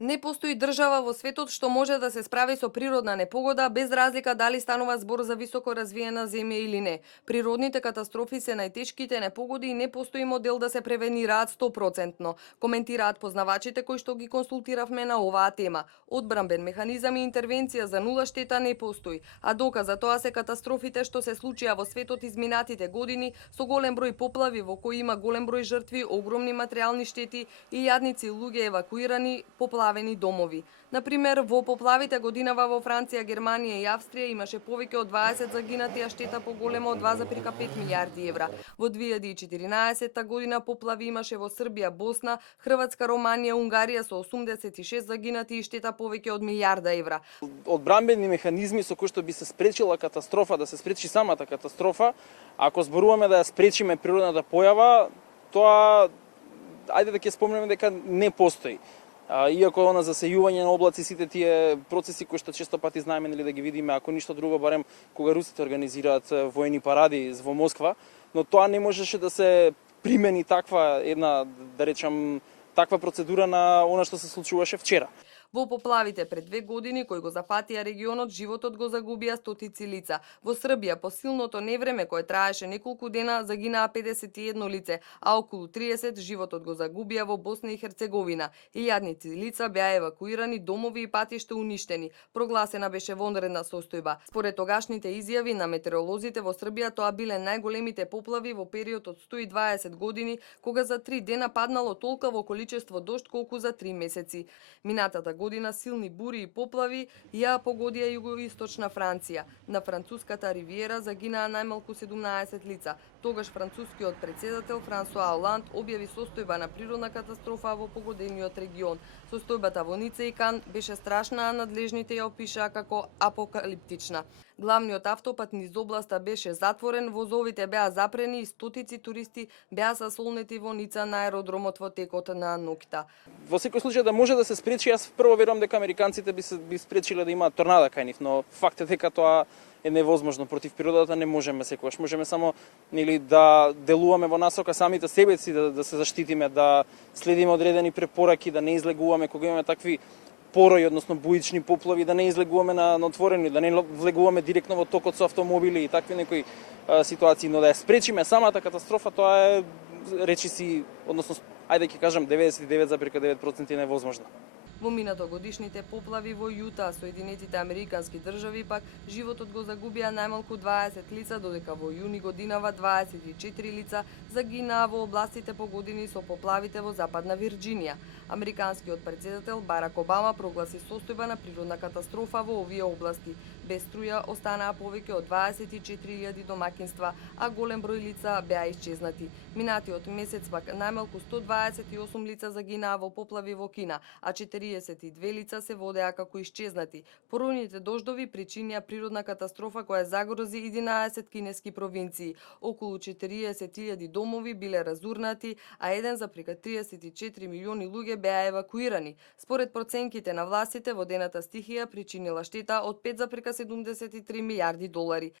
Не постои држава во светот што може да се справи со природна непогода без разлика дали станува збор за високо развиена земја или не. Природните катастрофи се најтешките непогоди и не постои модел да се превенираат 100%, коментираат познавачите кои што ги консултиравме на оваа тема. Одбранбен механизам и интервенција за нула штета не постои, а доказ за тоа се катастрофите што се случија во светот изминатите години со голем број поплави во кои има голем број жртви, огромни материјални штети и јадници луѓе евакуирани, поплавени домови. Например, во поплавите годинава во Франција, Германија и Австрија имаше повеќе од 20 загинати, а штета поголема од 2,5 милијарди евра. Во 2014 година поплави имаше во Србија, Босна, Хрватска, Романија, Унгарија со 86 загинати и штета повеќе од милијарда евра. Одбранбени механизми со кои што би се спречила катастрофа, да се спречи самата катастрофа, ако зборуваме да ја спречиме природната појава, тоа ајде да ќе спомнеме дека не постои. Иако на засејување на облаци, сите тие процеси кои што често пати знаеме нели да ги видиме, ако ништо друго барем кога русите организираат воени паради во Москва, но тоа не можеше да се примени таква една, да речам, таква процедура на она што се случуваше вчера. Во поплавите пред 2 години кои го зафатија регионот, животот го загубија стотици лица. Во Србија по силното невреме кое траеше неколку дена загинаа 51 лице, а околу 30 животот го загубија во Босна и Херцеговина. Илјадници лица беа евакуирани, домови и патишта уништени. Прогласена беше вонредна состојба. Според тогашните изјави на метеоролозите во Србија тоа биле најголемите поплави во период од 120 години, кога за 3 дена паднало толкаво количество дожд колку за 3 месеци. Минатата година силни бури и поплави ја погодија југоисточна Франција. На француската ривиера загинаа најмалку 17 лица. Тогаш францускиот председател Франсуа Оланд објави состојба на природна катастрофа во погодениот регион. Состојбата во Ница и Кан беше страшна, а надлежните ја опишаа како апокалиптична. Главниот автопат низ областа беше затворен, возовите беа запрени и стотици туристи беа сасолнети во Ница на аеродромот во текот на ноќта. Во секој случај да може да се спречи, јас прво верувам дека американците би спречиле да имаат торнада кај нив, но факт е дека тоа е невозможно. Против природата не можеме секогаш. Можеме само нели да делуваме во насока самите себеци, да се заштитиме, да следиме одредени препораки, да не излегуваме кога имаме такви порои, односно буични поплави, да не излегуваме на отворени, да не влегуваме директно во токот со автомобили и такви некои ситуации, но да ја спречиме самата катастрофа, тоа е речиси, односно ајде ќе кажам 99,9% невозможно. Во минатогодишните поплави во Јута, Соединетите Американски држави пак животот го загубија најмалку 20 лица, додека во јуни годинава 24 лица загинаа во областите погодени со поплавите во Западна Вирџинија. Американскиот председател Барак Обама прогласи состојба на природна катастрофа во овие области. Без струја останаа повеќе од 24.000 домакинства, а голем број лица беа исчезнати. Минатиот месец пак најмалку 128 лица загинаа во поплави во Кина, а 42 лица се водеа како исчезнати. Поројните дождови причинија природна катастрофа која загрози 11 кинески провинции. Околу 40.000 домови биле разурнати, а 1,34 милиони луѓе беа евакуирани. Според проценките на властите, водената стихија причинила штета од 5,73 милијарди долари.